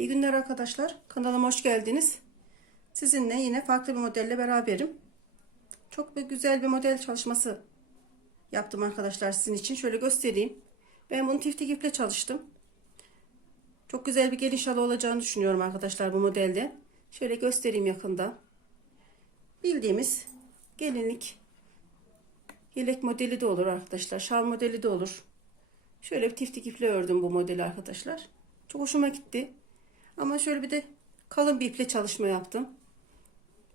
İyi günler arkadaşlar. Kanalıma hoş geldiniz. Sizinle yine farklı bir modelle beraberim. Çok bir güzel bir model çalışması yaptım arkadaşlar sizin için. Şöyle göstereyim. Ben bunu tiftik iple çalıştım. Çok güzel bir geniş halı olacağını düşünüyorum arkadaşlar bu modelde. Şöyle göstereyim yakında. Bildiğimiz gelinlik yelek modeli de olur arkadaşlar. Şal modeli de olur. Şöyle bir tiftik iple ördüm bu modeli arkadaşlar. Çok hoşuma gitti. Ama şöyle bir de kalın bir iple çalışma yaptım.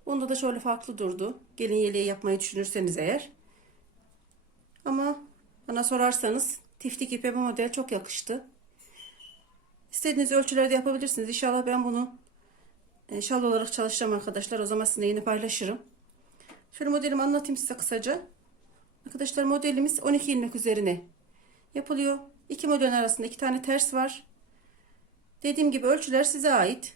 Bunda da şöyle farklı durdu. Gelin yeleği yapmayı düşünürseniz eğer. Ama bana sorarsanız tiftik ipe bu model çok yakıştı. İstediğiniz ölçülerde yapabilirsiniz. İnşallah ben bunu e, şal olarak çalışacağım arkadaşlar. O zaman sizinle yine paylaşırım. Şöyle modelimi anlatayım size kısaca. Arkadaşlar modelimiz 12 ilmek üzerine yapılıyor. İki modelin arasında iki tane ters var. Dediğim gibi ölçüler size ait.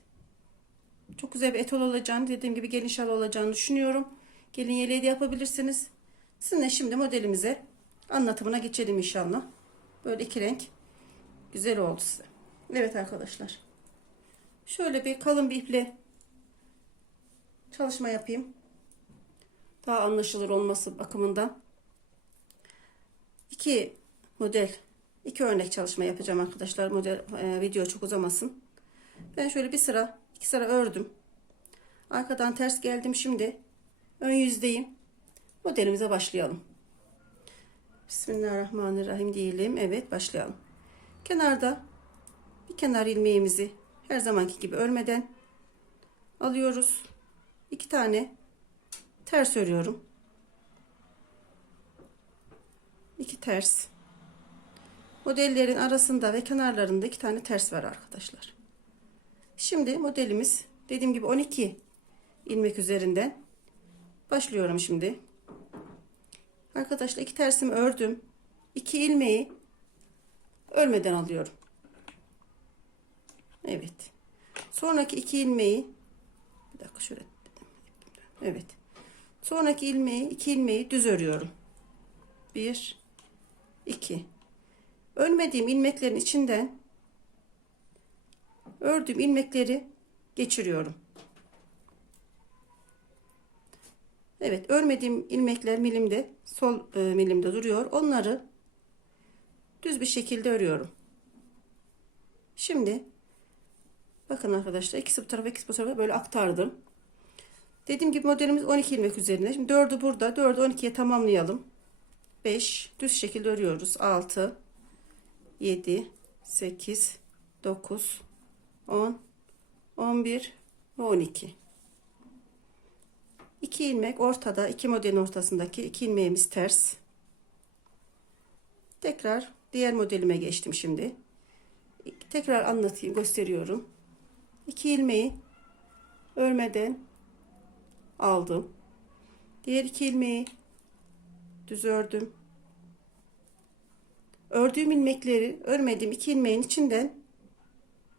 Çok güzel bir etol olacağını, dediğim gibi gelin şal olacağını düşünüyorum. Gelin yeleği de yapabilirsiniz. Sizinle şimdi modelimize anlatımına geçelim inşallah. Böyle iki renk güzel oldu size. Evet arkadaşlar. Şöyle bir kalın bir iple çalışma yapayım. Daha anlaşılır olması bakımından. İki model, iki örnek çalışma yapacağım arkadaşlar. Model e, video çok uzamasın. Ben şöyle bir sıra, iki sıra ördüm. Arkadan ters geldim şimdi. Ön yüzdeyim. Modelimize başlayalım. Bismillahirrahmanirrahim diyelim. Evet başlayalım. Kenarda bir kenar ilmeğimizi her zamanki gibi örmeden alıyoruz. İki tane ters örüyorum. İki ters. Modellerin arasında ve kenarlarında iki tane ters var arkadaşlar. Şimdi modelimiz dediğim gibi 12 ilmek üzerinden başlıyorum şimdi. Arkadaşlar iki tersimi ördüm. İki ilmeği örmeden alıyorum. Evet. Sonraki iki ilmeği bir dakika şöyle evet. Sonraki ilmeği iki ilmeği düz örüyorum. Bir 2 örmediğim ilmeklerin içinden ördüğüm ilmekleri geçiriyorum. Evet örmediğim ilmekler milimde sol e, milimde duruyor. Onları düz bir şekilde örüyorum. Şimdi bakın arkadaşlar ikisi bu tarafa ikisi bu tarafa böyle aktardım. Dediğim gibi modelimiz 12 ilmek üzerine. Şimdi 4'ü burada 4'ü 12'ye tamamlayalım. 5 düz şekilde örüyoruz. 6 7 8 9 10 11 ve 12 2 ilmek ortada iki modelin ortasındaki iki ilmeğimiz ters. Tekrar diğer modelime geçtim şimdi. Tekrar anlatayım gösteriyorum. 2 ilmeği örmeden aldım. Diğer iki ilmeği düz ördüm. Ördüğüm ilmekleri örmediğim iki ilmeğin içinden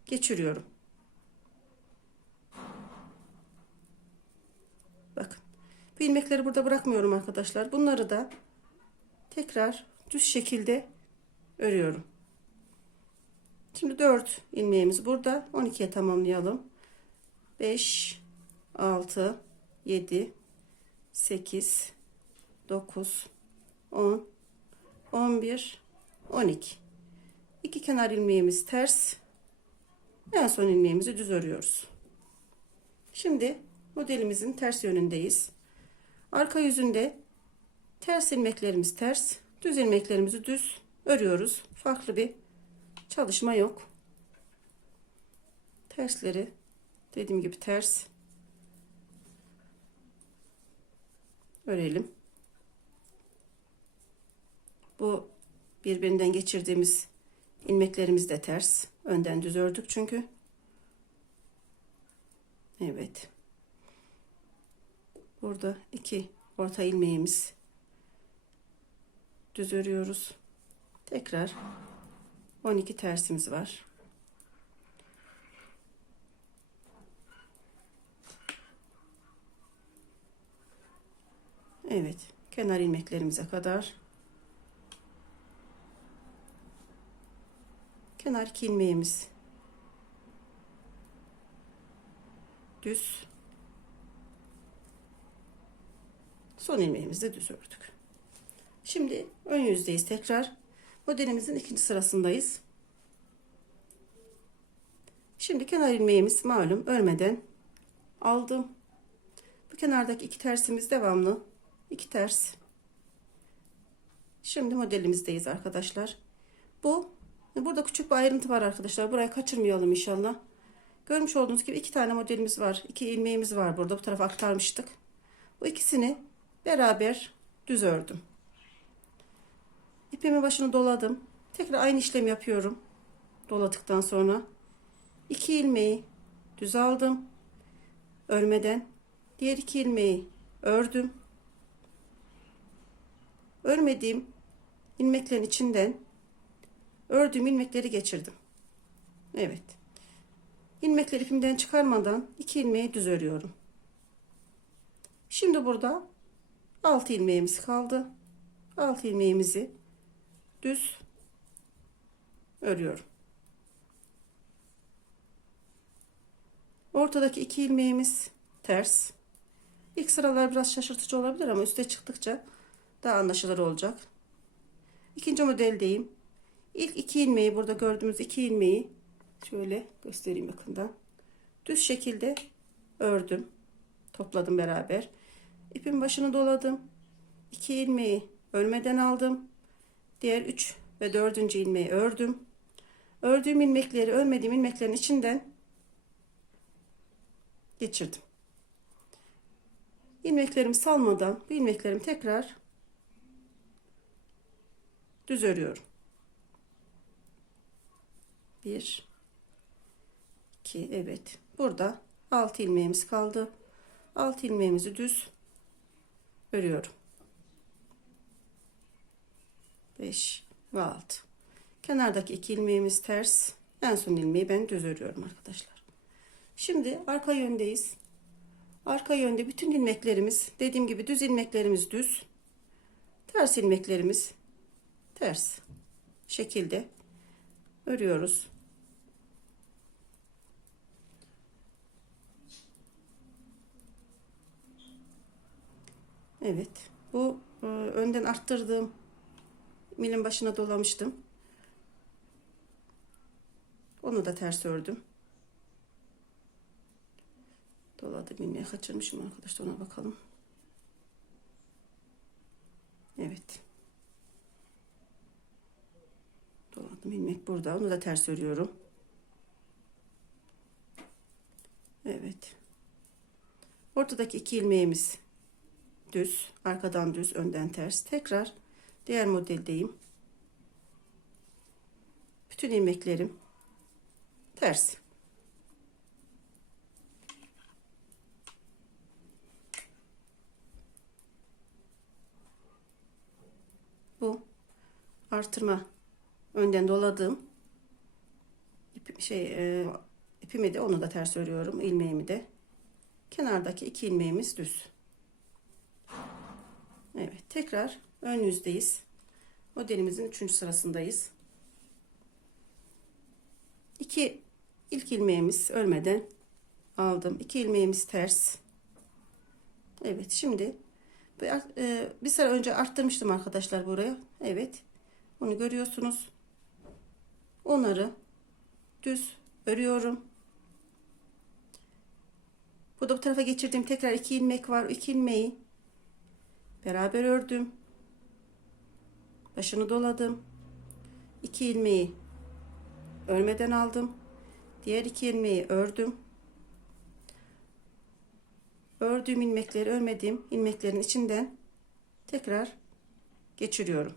geçiriyorum. Bakın. Bu ilmekleri burada bırakmıyorum arkadaşlar. Bunları da tekrar düz şekilde örüyorum. Şimdi 4 ilmeğimiz burada. 12'ye tamamlayalım. 5 6 7 8 9 10 11 12 iki kenar ilmeğimiz ters. En son ilmeğimizi düz örüyoruz. Şimdi modelimizin ters yönündeyiz. Arka yüzünde ters ilmeklerimiz ters düz ilmeklerimizi düz örüyoruz. Farklı bir çalışma yok. Tersleri dediğim gibi ters örelim. Bu birbirinden geçirdiğimiz ilmeklerimiz de ters. Önden düz ördük çünkü. Evet. Burada iki orta ilmeğimiz düz örüyoruz. Tekrar 12 tersimiz var. Evet, kenar ilmeklerimize kadar kenar iki ilmeğimiz düz. Son ilmeğimizi de düz ördük. Şimdi ön yüzdeyiz tekrar. Modelimizin ikinci sırasındayız. Şimdi kenar ilmeğimiz malum örmeden aldım. Bu kenardaki iki tersimiz devamlı. iki ters. Şimdi modelimizdeyiz arkadaşlar. Bu burada küçük bir ayrıntı var arkadaşlar. Burayı kaçırmayalım inşallah. Görmüş olduğunuz gibi iki tane modelimiz var. iki ilmeğimiz var burada. Bu tarafa aktarmıştık. Bu ikisini beraber düz ördüm. İpimin başını doladım. Tekrar aynı işlemi yapıyorum. Doladıktan sonra iki ilmeği düz aldım. Örmeden diğer iki ilmeği ördüm. Örmediğim ilmeklerin içinden ördüğüm ilmekleri geçirdim. Evet. İlmekleri ipimden çıkarmadan iki ilmeği düz örüyorum. Şimdi burada 6 ilmeğimiz kaldı. 6 ilmeğimizi düz örüyorum. Ortadaki iki ilmeğimiz ters. İlk sıralar biraz şaşırtıcı olabilir ama üste çıktıkça daha anlaşılır olacak. İkinci modeldeyim. İlk iki ilmeği burada gördüğümüz iki ilmeği şöyle göstereyim yakından. Düz şekilde ördüm. Topladım beraber. İpin başını doladım. İki ilmeği örmeden aldım. Diğer üç ve dördüncü ilmeği ördüm. Ördüğüm ilmekleri örmediğim ilmeklerin içinden geçirdim. İlmeklerimi salmadan bu ilmeklerimi tekrar düz örüyorum. Bir, iki, evet. Burada altı ilmeğimiz kaldı. Altı ilmeğimizi düz örüyorum. 5 ve 6. Kenardaki iki ilmeğimiz ters. En son ilmeği ben düz örüyorum arkadaşlar. Şimdi arka yöndeyiz. Arka yönde bütün ilmeklerimiz dediğim gibi düz ilmeklerimiz düz. Ters ilmeklerimiz ters şekilde örüyoruz. Evet. Bu e, önden arttırdığım milin başına dolamıştım. Onu da ters ördüm. Doladım ilmeği kaçırmışım arkadaşlar ona bakalım. Evet. Doladım ilmek burada. Onu da ters örüyorum. Evet. Ortadaki iki ilmeğimiz düz, arkadan düz, önden ters. Tekrar diğer modeldeyim. Bütün ilmeklerim ters. Bu artırma önden doladığım ip, şey e, ipimi de onu da ters örüyorum ilmeğimi de. Kenardaki iki ilmeğimiz düz. Evet tekrar ön yüzdeyiz. Modelimizin üçüncü sırasındayız. İki ilk ilmeğimiz örmeden aldım. İki ilmeğimiz ters. Evet şimdi e, bir sıra önce arttırmıştım arkadaşlar buraya. Evet onu görüyorsunuz onları düz örüyorum. Burada bu tarafa geçirdiğim tekrar iki ilmek var. İki ilmeği beraber ördüm. Başını doladım. İki ilmeği örmeden aldım. Diğer iki ilmeği ördüm. Ördüğüm ilmekleri örmediğim ilmeklerin içinden tekrar geçiriyorum.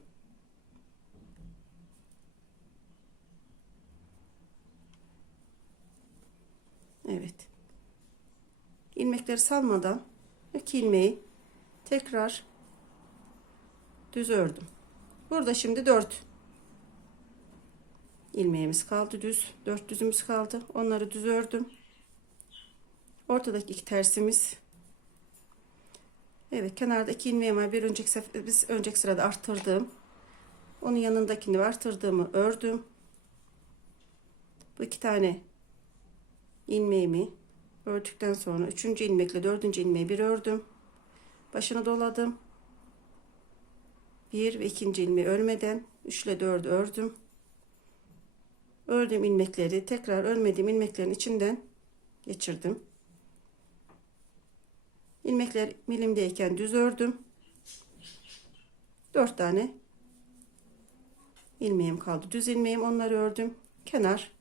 Evet. İlmekleri salmadan iki ilmeği tekrar düz ördüm. Burada şimdi 4 ilmeğimiz kaldı düz. 4 düzümüz kaldı. Onları düz ördüm. Ortadaki iki tersimiz. Evet kenarda iki ilmeğim var. Bir önceki sefer, biz önceki sırada arttırdım. Onun yanındakini arttırdığımı ördüm. Bu iki tane ilmeğimi ördükten sonra üçüncü ilmekle dördüncü ilmeği bir ördüm. Başını doladım. Bir ve ikinci ilmeği örmeden 3 ile 4'ü ördüm. Ördüğüm ilmekleri tekrar örmediğim ilmeklerin içinden geçirdim. İlmekler milimdeyken düz ördüm. 4 tane ilmeğim kaldı. Düz ilmeğim onları ördüm. Kenar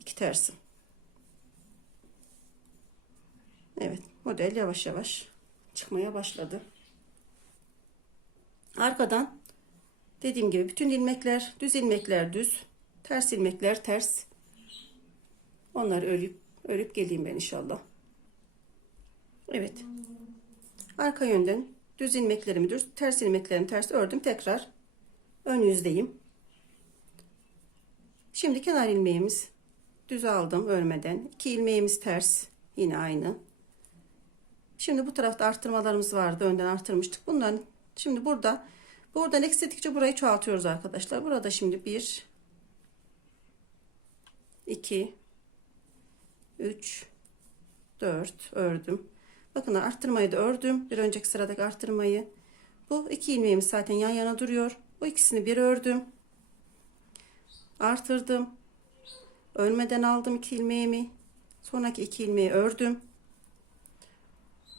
iki tersim. Evet model yavaş yavaş çıkmaya başladı. Arkadan dediğim gibi bütün ilmekler düz ilmekler düz, ters ilmekler ters. Onları örüp örüp geleyim ben inşallah. Evet. Arka yönden düz ilmeklerimi düz, ters ilmeklerimi ters ördüm. Tekrar ön yüzdeyim. Şimdi kenar ilmeğimiz düz aldım örmeden. İki ilmeğimiz ters. Yine aynı. Şimdi bu tarafta arttırmalarımız vardı. Önden arttırmıştık. Bunların şimdi burada buradan eksilttikçe burayı çoğaltıyoruz arkadaşlar. Burada şimdi 1 2 3 4 ördüm. Bakın arttırmayı da ördüm. Bir önceki sıradaki arttırmayı. Bu iki ilmeğimiz zaten yan yana duruyor. Bu ikisini bir ördüm. Artırdım. Örmeden aldım iki ilmeğimi. Sonraki iki ilmeği ördüm.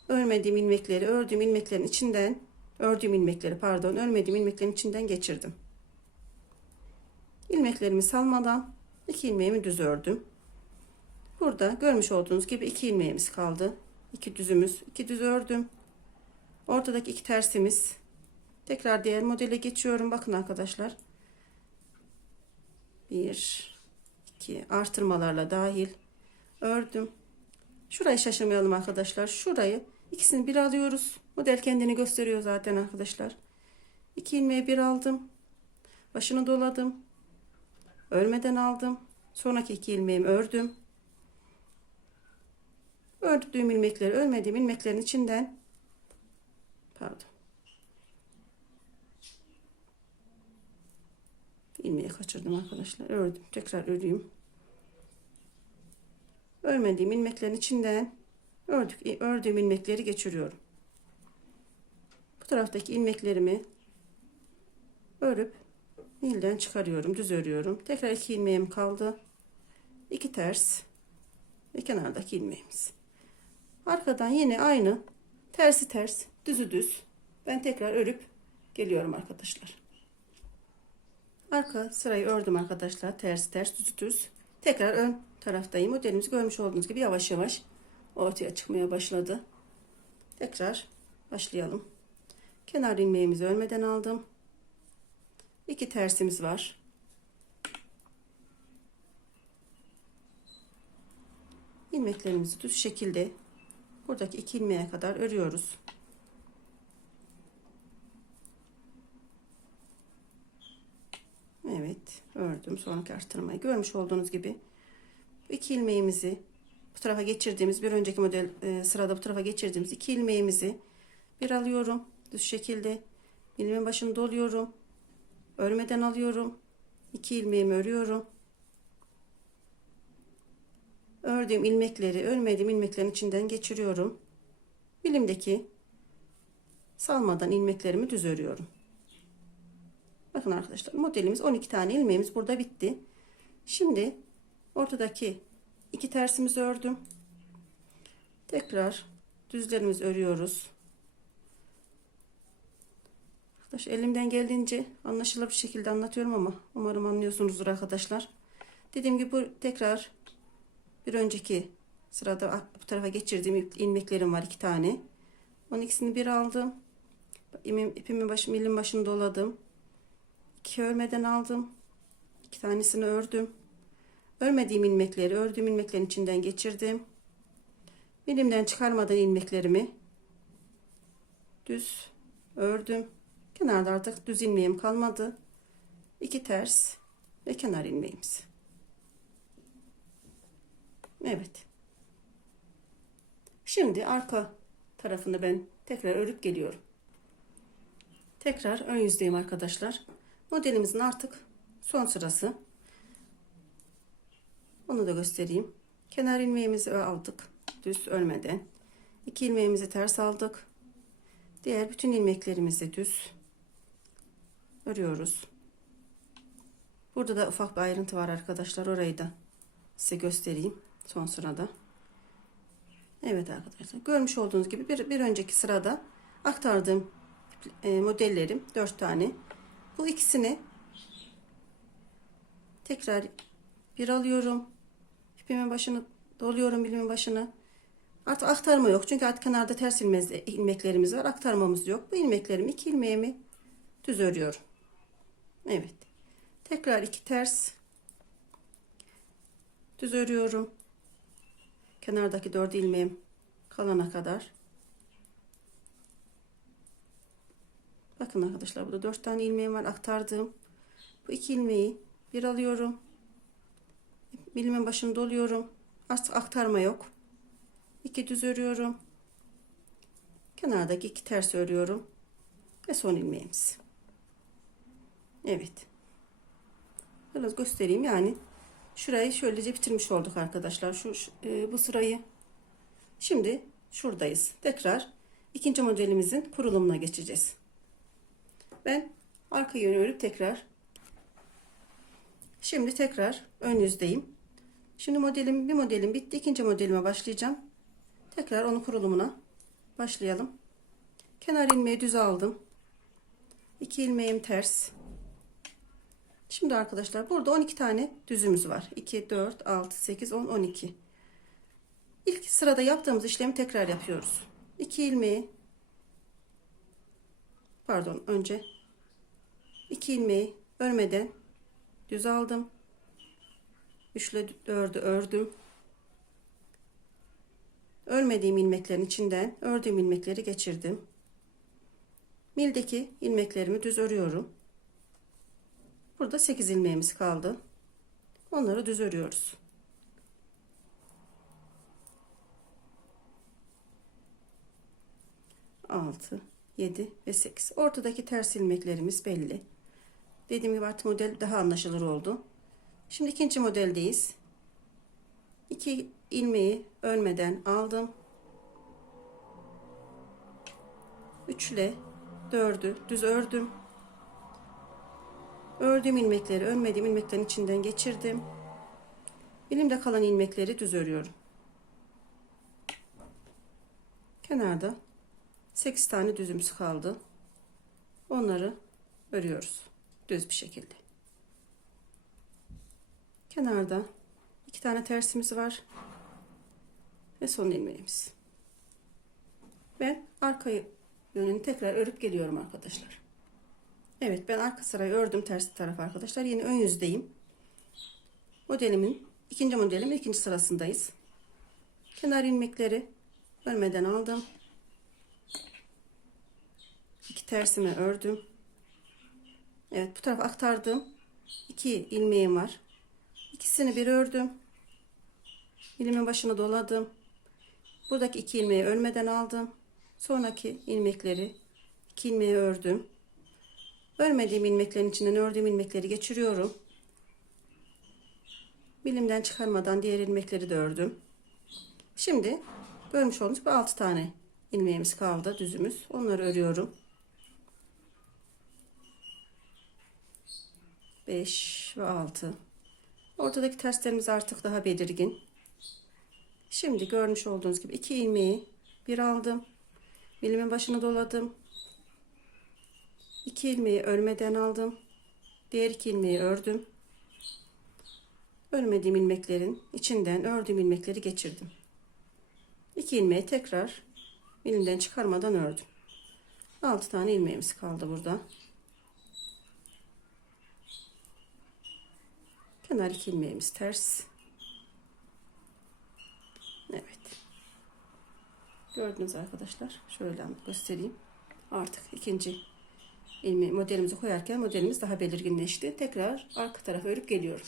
Örmediğim ilmekleri ördüğüm ilmeklerin içinden ördüğüm ilmekleri pardon örmediğim ilmeklerin içinden geçirdim. İlmeklerimi salmadan iki ilmeğimi düz ördüm. Burada görmüş olduğunuz gibi iki ilmeğimiz kaldı. İki düzümüz, iki düz ördüm. Ortadaki iki tersimiz. Tekrar diğer modele geçiyorum. Bakın arkadaşlar. Bir, iki artırmalarla dahil ördüm. Şurayı şaşırmayalım arkadaşlar. Şurayı ikisini bir alıyoruz. Model kendini gösteriyor zaten arkadaşlar. İki ilmeği bir aldım. Başını doladım. Örmeden aldım. Sonraki iki ilmeğimi ördüm. Ördüğüm ilmekleri örmediğim ilmeklerin içinden pardon ilmeği kaçırdım arkadaşlar ördüm tekrar öreyim örmediğim ilmeklerin içinden ördük ördüğüm ilmekleri geçiriyorum. Bu taraftaki ilmeklerimi örüp ilden çıkarıyorum düz örüyorum. Tekrar iki ilmeğim kaldı. İki ters ve kenardaki ilmeğimiz. Arkadan yine aynı tersi ters düzü düz. Ben tekrar örüp geliyorum arkadaşlar. Arka sırayı ördüm arkadaşlar. Ters ters düz düz. Tekrar ön taraftayım. Modelimizi görmüş olduğunuz gibi yavaş yavaş ortaya çıkmaya başladı. Tekrar başlayalım. Kenar ilmeğimizi örmeden aldım. İki tersimiz var. İlmeklerimizi düz şekilde buradaki iki ilmeğe kadar örüyoruz. Evet ördüm. Sonraki arttırmayı görmüş olduğunuz gibi iki ilmeğimizi bu tarafa geçirdiğimiz bir önceki model e, sırada bu tarafa geçirdiğimiz iki ilmeğimizi bir alıyorum. Düz şekilde ilmeğin başını doluyorum. Örmeden alıyorum. İki ilmeğimi örüyorum. Ördüğüm ilmekleri örmediğim ilmeklerin içinden geçiriyorum. Bilimdeki salmadan ilmeklerimi düz örüyorum. Bakın arkadaşlar modelimiz 12 tane ilmeğimiz burada bitti. Şimdi ortadaki iki tersimizi ördüm. Tekrar düzlerimizi örüyoruz. Arkadaşlar elimden geldiğince anlaşılır bir şekilde anlatıyorum ama umarım anlıyorsunuzdur arkadaşlar. Dediğim gibi bu tekrar bir önceki sırada bu tarafa geçirdiğim ilmeklerim var iki tane. Onun ikisini bir aldım. İpimin başı, milin başını doladım. İki örmeden aldım. İki tanesini ördüm. Örmediğim ilmekleri ördüğüm ilmeklerin içinden geçirdim. Bilimden çıkarmadan ilmeklerimi düz ördüm. Kenarda artık düz ilmeğim kalmadı. İki ters ve kenar ilmeğimiz. Evet. Şimdi arka tarafını ben tekrar örüp geliyorum. Tekrar ön yüzdeyim arkadaşlar. Modelimizin artık son sırası. Onu da göstereyim. Kenar ilmeğimizi aldık. düz örmeden. İki ilmeğimizi ters aldık. Diğer bütün ilmeklerimizi düz örüyoruz. Burada da ufak bir ayrıntı var arkadaşlar. Orayı da size göstereyim son sırada. Evet arkadaşlar. Görmüş olduğunuz gibi bir, bir önceki sırada aktardığım e, modellerim 4 tane. Bu ikisini tekrar bir alıyorum. İpimin başını doluyorum ilimin başını. Artık aktarma yok. Çünkü artık kenarda ters ilmez, ilmeklerimiz var. Aktarmamız yok. Bu ilmeklerimi iki ilmeğimi düz örüyorum. Evet. Tekrar iki ters düz örüyorum. Kenardaki dört ilmeğim kalana kadar. Bakın arkadaşlar burada dört tane ilmeğim var aktardığım. Bu iki ilmeği bir alıyorum. Bilimin başını doluyorum. Artık aktarma yok. İki düz örüyorum. Kenardaki iki ters örüyorum. Ve son ilmeğimiz. Evet. Biraz göstereyim yani. Şurayı şöylece bitirmiş olduk arkadaşlar. Şu e, bu sırayı. Şimdi şuradayız. Tekrar ikinci modelimizin kurulumuna geçeceğiz. Ben arka yönü örüp tekrar Şimdi tekrar ön yüzdeyim. Şimdi modelim bir modelim bitti. ikinci modelime başlayacağım. Tekrar onun kurulumuna başlayalım. Kenar ilmeği düz aldım. 2 ilmeğim ters. Şimdi arkadaşlar burada 12 tane düzümüz var. 2, 4, 6, 8, 10, 12. İlk sırada yaptığımız işlemi tekrar yapıyoruz. 2 ilmeği pardon önce 2 ilmeği örmeden düz aldım. 3 ile 4'ü ördüm. Örmediğim ilmeklerin içinden ördüğüm ilmekleri geçirdim. Mildeki ilmeklerimi düz örüyorum. Burada 8 ilmeğimiz kaldı. Onları düz örüyoruz. Altı, yedi ve sekiz. Ortadaki ters ilmeklerimiz belli. Dediğim gibi artık model daha anlaşılır oldu. Şimdi ikinci modeldeyiz. İki ilmeği örmeden aldım. 3 ile 4'ü düz ördüm. Ördüğüm ilmekleri örmediğim ilmeklerin içinden geçirdim. Elimde kalan ilmekleri düz örüyorum. Kenarda 8 tane düzümüz kaldı. Onları örüyoruz. Düz bir şekilde. Kenarda iki tane tersimiz var. Ve son ilmeğimiz. Ben arka yönünü tekrar örüp geliyorum arkadaşlar. Evet ben arka sırayı ördüm ters taraf arkadaşlar. Yine ön yüzdeyim. Modelimin ikinci modelimin ikinci sırasındayız. Kenar ilmekleri örmeden aldım. İki tersimi ördüm. Evet bu tarafa aktardım. İki ilmeğim var. İkisini bir ördüm. İlmeğin başını doladım. Buradaki iki ilmeği örmeden aldım. Sonraki ilmekleri iki ilmeği ördüm. Örmediğim ilmeklerin içinden ördüğüm ilmekleri geçiriyorum. Bilimden çıkarmadan diğer ilmekleri de ördüm. Şimdi görmüş olduğunuz gibi 6 tane ilmeğimiz kaldı düzümüz. Onları örüyorum. 5 ve 6. Ortadaki terslerimiz artık daha belirgin. Şimdi görmüş olduğunuz gibi iki ilmeği bir aldım. Bilimin başını doladım. İki ilmeği örmeden aldım. Diğer iki ilmeği ördüm. Örmediğim ilmeklerin içinden ördüğüm ilmekleri geçirdim. İki ilmeği tekrar elimden çıkarmadan ördüm. 6 tane ilmeğimiz kaldı burada. Kenar iki ilmeğimiz ters. Evet. Gördünüz arkadaşlar. Şöyle göstereyim. Artık ikinci ilmeği modelimizi koyarken modelimiz daha belirginleşti. Tekrar arka tarafa örüp geliyorum.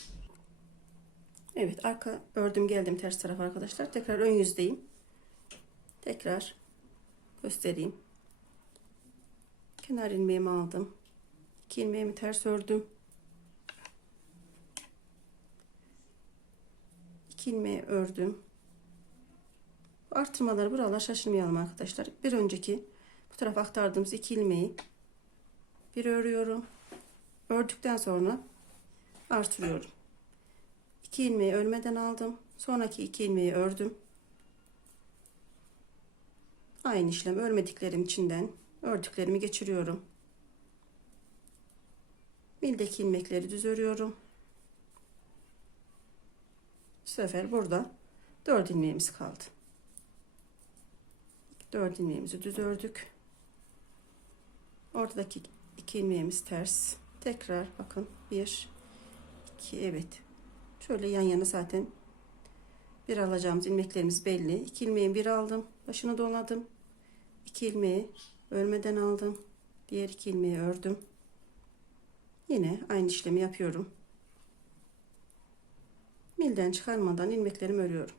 Evet arka ördüm geldim ters taraf arkadaşlar. Tekrar ön yüzdeyim. Tekrar göstereyim. Kenar ilmeğimi aldım. İki ilmeğimi ters ördüm. İki ilmeği ördüm. Artırmaları buralar şaşırmayalım arkadaşlar. Bir önceki bu tarafa aktardığımız iki ilmeği bir örüyorum. Ördükten sonra artırıyorum. İki ilmeği örmeden aldım. Sonraki iki ilmeği ördüm. Aynı işlem örmediklerim içinden ördüklerimi geçiriyorum. Bildeki ilmekleri düz örüyorum. Sefer burada 4 ilmeğimiz kaldı. 4 ilmeğimizi düz ördük. Oradaki iki ilmeğimiz ters. Tekrar bakın 1 2 evet. Şöyle yan yana zaten bir alacağımız ilmeklerimiz belli. 2 ilmeğin bir aldım. Başını doladım. 2 ilmeği örmeden aldım. Diğer iki ilmeği ördüm. Yine aynı işlemi yapıyorum. Milden çıkarmadan ilmeklerimi örüyorum.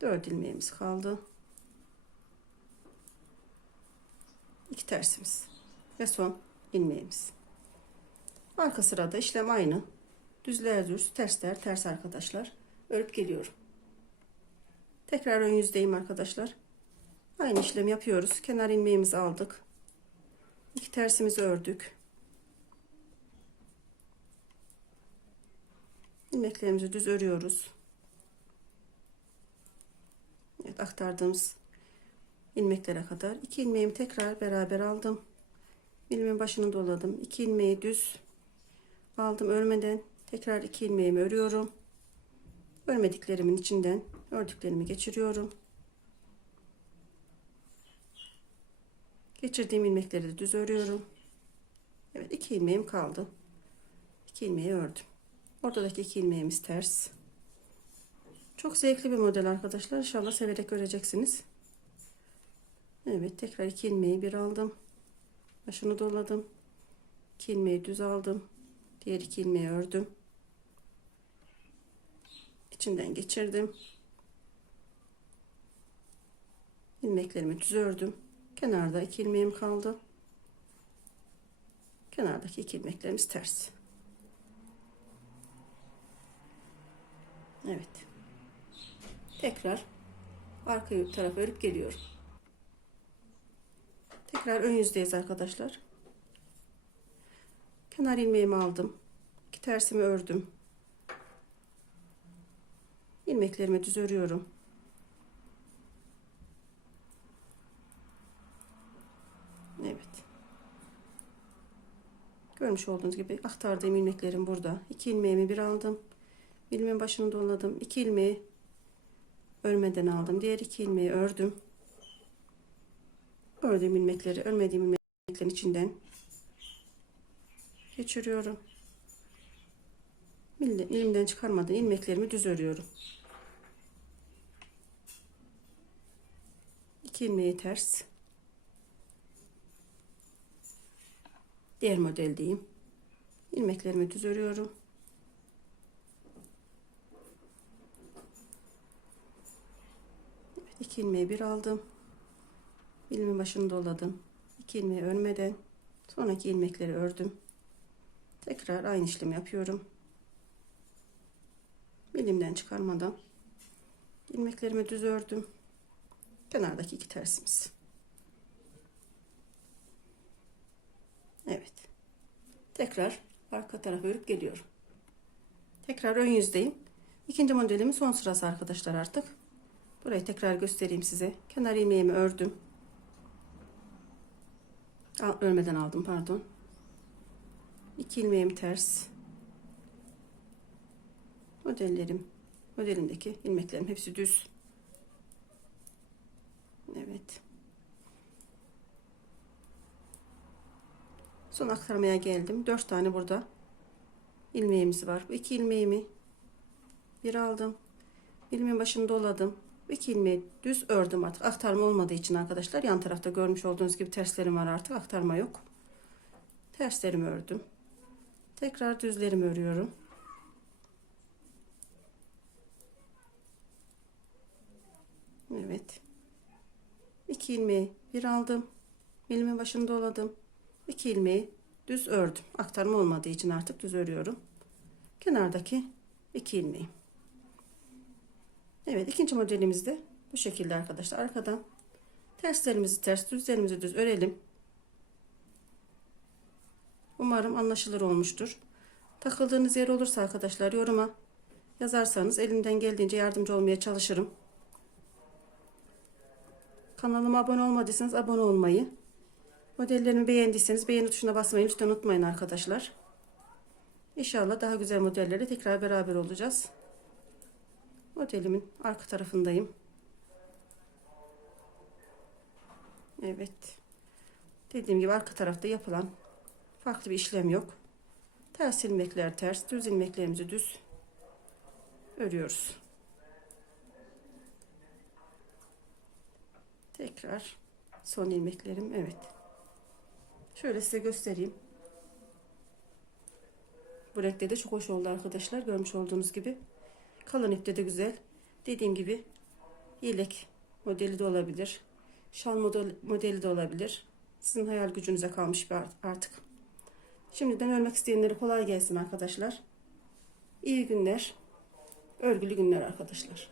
4 ilmeğimiz kaldı. 2 tersimiz ve son ilmeğimiz. Arka sırada işlem aynı. Düzler düz, tersler ters arkadaşlar. Örüp geliyorum. Tekrar ön yüzdeyim arkadaşlar. Aynı işlemi yapıyoruz. Kenar ilmeğimizi aldık. İki tersimizi ördük. İlmeklerimizi düz örüyoruz. Evet, aktardığımız ilmeklere kadar iki ilmeğimi tekrar beraber aldım. Ilmeğin başını doladım. İki ilmeği düz aldım örmeden. Tekrar iki ilmeğimi örüyorum. Örmediklerimin içinden ördüklerimi geçiriyorum. Geçirdiğim ilmekleri de düz örüyorum. Evet iki ilmeğim kaldı. İki ilmeği ördüm. Ortadaki iki ilmeğimiz ters. Çok zevkli bir model arkadaşlar. İnşallah severek göreceksiniz. Evet tekrar iki ilmeği bir aldım. Başını doladım. İki ilmeği düz aldım. Diğer iki ilmeği ördüm. İçinden geçirdim. ilmeklerimi düz ördüm. Kenarda iki ilmeğim kaldı. Kenardaki iki ilmeklerimiz ters. Evet. Tekrar arka tarafa örüp geliyorum. Tekrar ön yüzdeyiz arkadaşlar. Kenar ilmeğimi aldım. İki tersimi ördüm. ilmeklerimi düz örüyorum. Evet. Görmüş olduğunuz gibi aktardığım ilmeklerim burada. İki ilmeğimi bir aldım. İlmeğin başını doladım. İki ilmeği örmeden aldım. Diğer iki ilmeği ördüm. Ördüğüm ilmekleri örmediğim ilmeklerin içinden geçiriyorum. Elimden çıkarmadan ilmeklerimi düz örüyorum. İki ilmeği ters. Diğer modeldeyim. İlmeklerimi düz örüyorum. Evet, iki ilmeği bir aldım. İlmeğin başını doladım. İki ilmeği örmeden sonraki ilmekleri ördüm. Tekrar aynı işlemi yapıyorum. Bilimden çıkarmadan ilmeklerimi düz ördüm. Kenardaki iki tersimiz. Evet. Tekrar arka tarafa örüp geliyorum. Tekrar ön yüzdeyim. İkinci modelimin son sırası arkadaşlar artık. Burayı tekrar göstereyim size. Kenar ilmeğimi ördüm. Al, örmeden aldım pardon. İki ilmeğim ters. Modellerim, modelimdeki ilmeklerim hepsi düz. Evet. Son aktarmaya geldim. 4 tane burada ilmeğimiz var. Bu iki ilmeğimi bir aldım. İlmeğin başını doladım. İki ilmeği düz ördüm artık. Aktarma olmadığı için arkadaşlar yan tarafta görmüş olduğunuz gibi terslerim var artık. Aktarma yok. Terslerimi ördüm. Tekrar düzlerimi örüyorum. Evet. İki ilmeği bir aldım. İlmeğin başını doladım. 2 ilmeği düz ördüm. Aktarma olmadığı için artık düz örüyorum. Kenardaki 2 ilmeği. Evet ikinci modelimiz de bu şekilde arkadaşlar. Arkadan terslerimizi ters düzlerimizi düz örelim. Umarım anlaşılır olmuştur. Takıldığınız yer olursa arkadaşlar yoruma yazarsanız elimden geldiğince yardımcı olmaya çalışırım. Kanalıma abone olmadıysanız abone olmayı, modellerimi beğendiyseniz beğeni tuşuna basmayı lütfen unutmayın arkadaşlar. İnşallah daha güzel modellerle tekrar beraber olacağız. Modelimin arka tarafındayım. Evet. Dediğim gibi arka tarafta yapılan farklı bir işlem yok. Ters ilmekler ters, düz ilmeklerimizi düz örüyoruz. Tekrar son ilmeklerim evet. Şöyle size göstereyim. Bu renkte de çok hoş oldu arkadaşlar. Görmüş olduğunuz gibi. Kalın ipte de güzel. Dediğim gibi yelek modeli de olabilir. Şal model, modeli de olabilir. Sizin hayal gücünüze kalmış bir art- artık. Şimdiden örmek isteyenlere kolay gelsin arkadaşlar. İyi günler. Örgülü günler arkadaşlar.